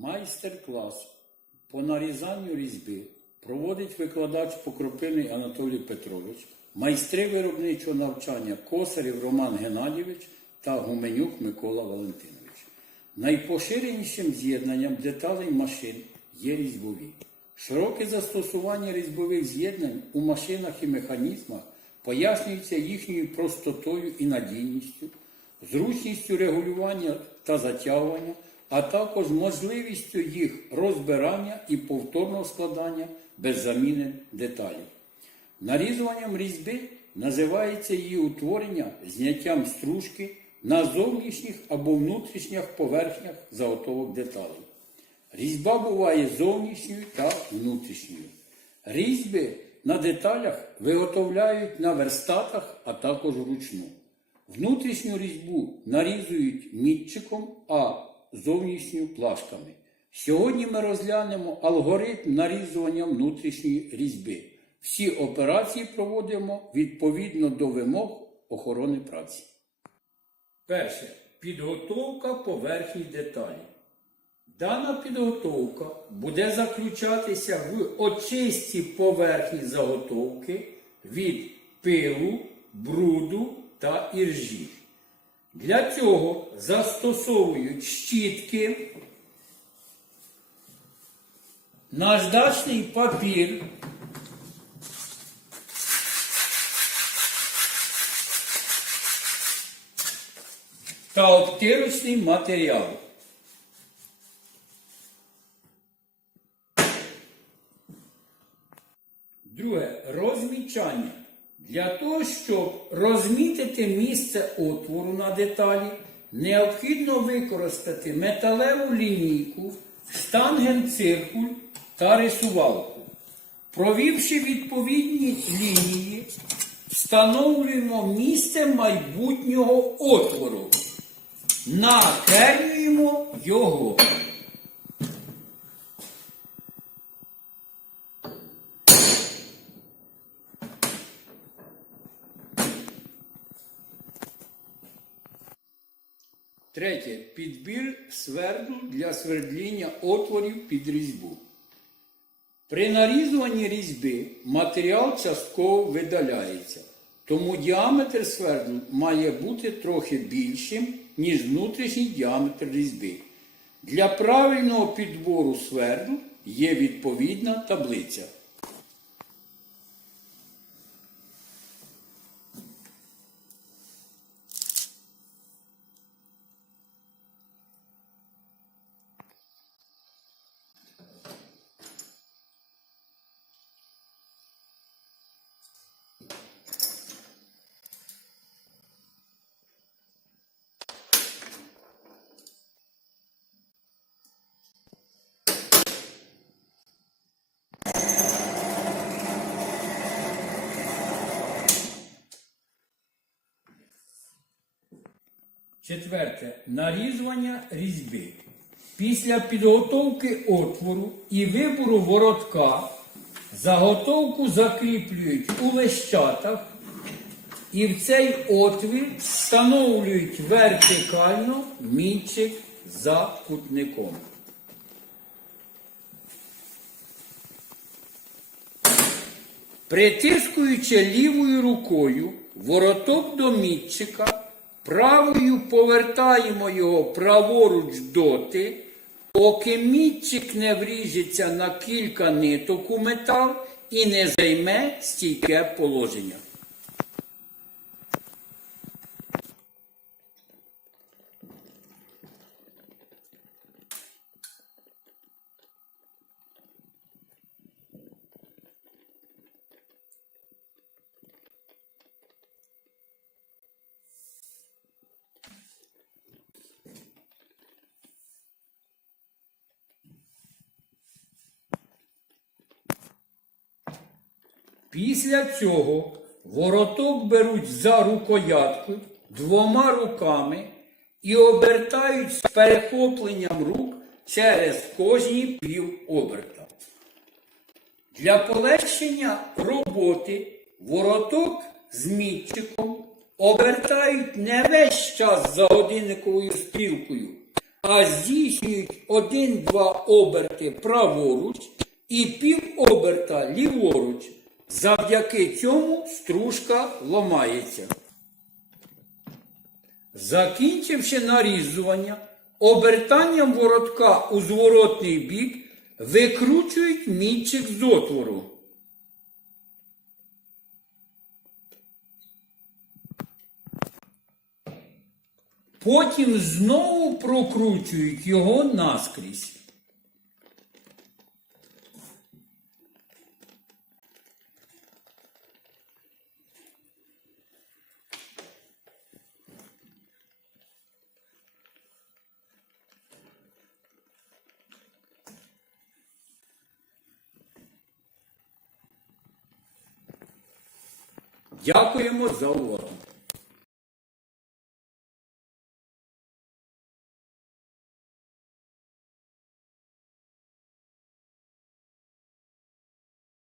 Майстер-клас по нарізанню різьби проводить викладач Покропильний Анатолій Петрович, майстри виробничого навчання Косарів Роман Геннадійович та Гуменюк Микола Валентинович. Найпоширенішим з'єднанням деталей машин є різьбові. Широке застосування різьбових з'єднань у машинах і механізмах пояснюється їхньою простотою і надійністю, зручністю регулювання та затягування, а також можливістю їх розбирання і повторного складання без заміни деталей. Нарізуванням різьби називається її утворення зняттям стружки на зовнішніх або внутрішніх поверхнях заготовок деталей. Різьба буває зовнішньою та внутрішньою. Різьби на деталях виготовляють на верстатах, а також вручну. Внутрішню різьбу нарізують мітчиком, а зовнішню плашками. Сьогодні ми розглянемо алгоритм нарізування внутрішньої різьби. Всі операції проводимо відповідно до вимог охорони праці. Перше. Підготовка поверхні деталі. Дана підготовка буде заключатися в очистці поверхні заготовки від пилу, бруду та іржі. Для цього застосовують щітки, наждачний папір, та обтирочний матеріал. Друге розмічання. Для того, щоб розмітити місце отвору на деталі, необхідно використати металеву лінійку, штангенциркуль та рисувалку. Провівши відповідні лінії, встановлюємо місце майбутнього отвору. Накерюємо його. Третє. Підбір свердлу для свердління отворів під різьбу. При нарізуванні різьби матеріал частково видаляється, тому діаметр свердлу має бути трохи більшим, ніж внутрішній діаметр різьби. Для правильного підбору свердлу є відповідна таблиця. Четверте. Нарізування різьби. Після підготовки отвору і вибору воротка заготовку закріплюють у лещатах і в цей отвір встановлюють вертикально мітчик за кутником. Притискуючи лівою рукою вороток до мітчика, правою повертаємо його праворуч доти, поки мітчик не вріжеться на кілька ниток у метал і не займе стійке положення. Після цього вороток беруть за рукоятку двома руками і обертають з перехопленням рук через кожні пів оберта. Для полегшення роботи вороток з мітчиком обертають не весь час за годинниковою стрілкою, а здійснюють один-два оберти праворуч і пів оберта ліворуч. Завдяки цьому стружка ломається. Закінчивши нарізування, обертанням воротка у зворотний бік викручують мітчик з отвору. Потім знову прокручують його наскрізь. Дякуємо за увагу.